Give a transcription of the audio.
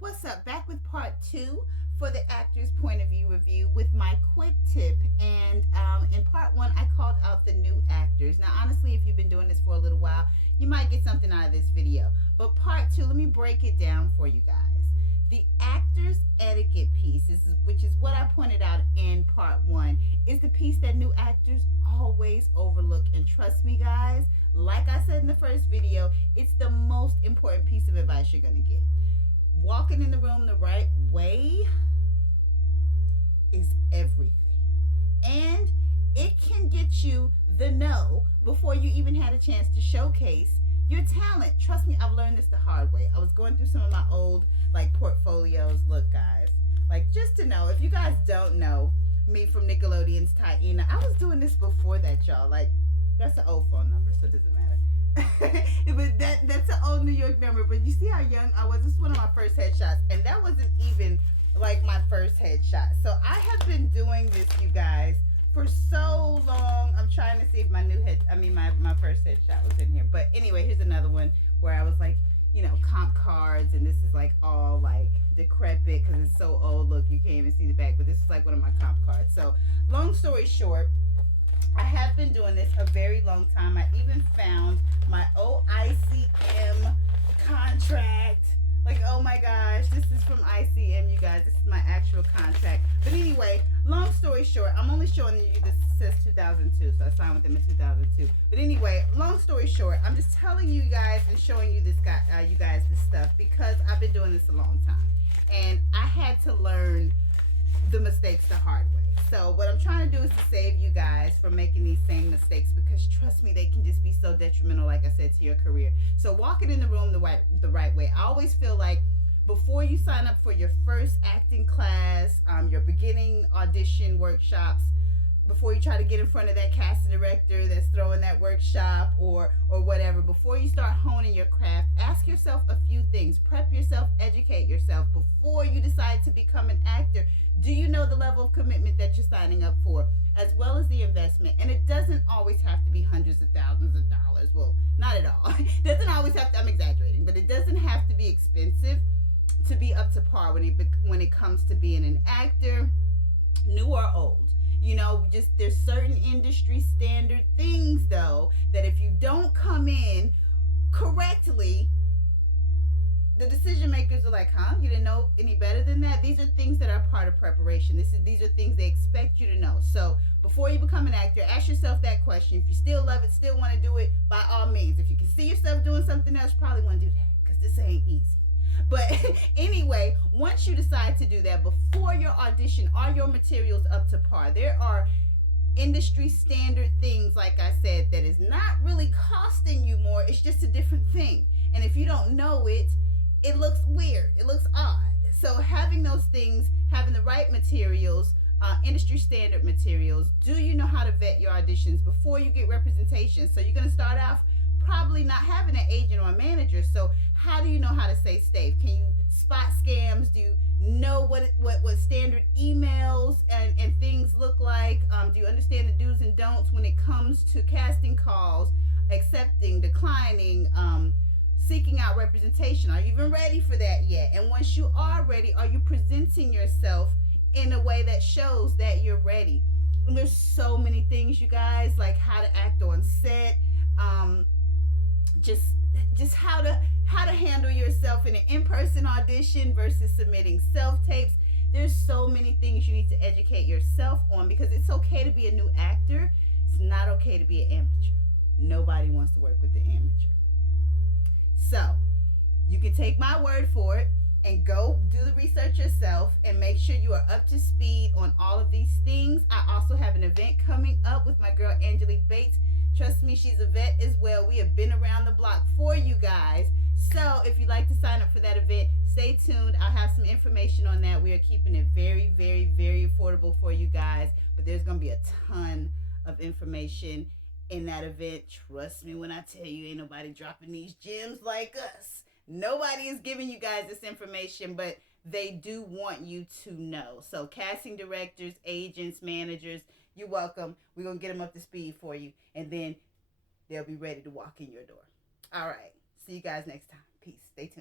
What's up? Back with part two for the actor's point of view review with my quick tip. And in part one, I called out the new actors. Now, honestly, if you've been doing this for a little while, you might get something out of this video. But part two, let me break it down for you guys. The actor's etiquette piece, which is what I pointed out in part one, is the piece that new actors always overlook. And trust me, guys, like I said in the first video, it's the most important piece of advice you're going to get. Walking in the room the right way is everything. And it can get you the no before you even had a chance to showcase your talent. Trust me, I've learned this the hard way. I was going through some of my old portfolios. Look, guys, just to know, if you guys don't know me from Nickelodeon's Attn, I was doing this before that, y'all. That's an old phone number, so it doesn't matter. But that's an old New York number. But you see how young I was? This is one of my first headshots, and that wasn't even my first headshot. So I have been doing this, you guys, for so long. I'm trying to see if my first headshot was in here. But anyway, here's another one where I was comp cards, and this is all decrepit because it's so old. Look, you can't even see the back, but this is one of my comp cards. So long story short, I have been doing this a very long time. I even found my ICM contract. Oh my gosh, this is from ICM, you guys. This is my actual contract. But anyway, long story short, I'm only showing you this says 2002, so I signed with them in 2002. But anyway, long story short, I'm just telling you guys and showing you this stuff because I've been doing this a long time. And I had to learn the mistakes the hard way. So what I'm trying to do is to save you guys from making these same mistakes, because trust me, they can just be so detrimental, like I said, to your career. So walking in the room the right way. I always feel like before you sign up for your first acting class, your beginning audition workshops, before you try to get in front of that casting director that's throwing that workshop or whatever, before you start honing your craft, ask yourself a few things. Prep yourself, educate yourself before you decide to become an actor. Do you know the level of commitment that you're signing up for, as well as the investment? And it doesn't always have to be hundreds of thousands of dollars. Well, not at all. It doesn't always have to, I'm exaggerating, but it doesn't have to be expensive to be up to par when it comes to being an actor, new or old. Just there's certain industry standard things, though, that if you don't come in correctly, the decision makers are like, huh? You didn't know any better than that? These are things that are part of preparation. These are things they expect you to know. So before you become an actor, ask yourself that question. If you still love it, still want to do it, by all means. If you can see yourself doing something else, you probably want to do that, because this ain't easy. But anyway, once you decide to do that, before your audition, are your materials up to par? There are industry standard things, like I said, that is not really costing you more. It's just a different thing. And if you don't know it, it looks weird. It looks odd. So having those things, having the right materials, industry standard materials. Do you know how to vet your auditions before you get representation? So you're going to start off probably not having an agent or a manager. So how do you know how to stay safe? Can you spot scams? Do you know what standard emails and things look like? Do you understand the do's and don'ts when it comes to casting calls, accepting, declining, seeking out representation? Are you even ready for that yet? And once you are ready, are you presenting yourself in a way that shows that you're ready? And there's so many things, you guys, like how to act on set, just how to handle yourself in an in-person audition versus submitting self-tapes. There's so many things you need to educate yourself on, because it's okay to be a new actor. It's not okay to be an amateur. Nobody wants to work with the amateur. So you can take my word for it and go do the research yourself and make sure you are up to speed on all of these things. I also have an event coming up with my girl Angelique Bates. Trust me, she's a vet as well. We have been around the block for you guys. So if you'd like to sign up for that event, stay tuned. I'll have some information on that. We are keeping it very, very, very affordable for you guys. But there's going to be a ton of information in that event. Trust me when I tell you, ain't nobody dropping these gems like us. Nobody is giving you guys this information, but they do want you to know. So casting directors, agents, managers, you're welcome. We're going to get them up to speed for you, and then they'll be ready to walk in your door. All right. See you guys next time. Peace. Stay tuned.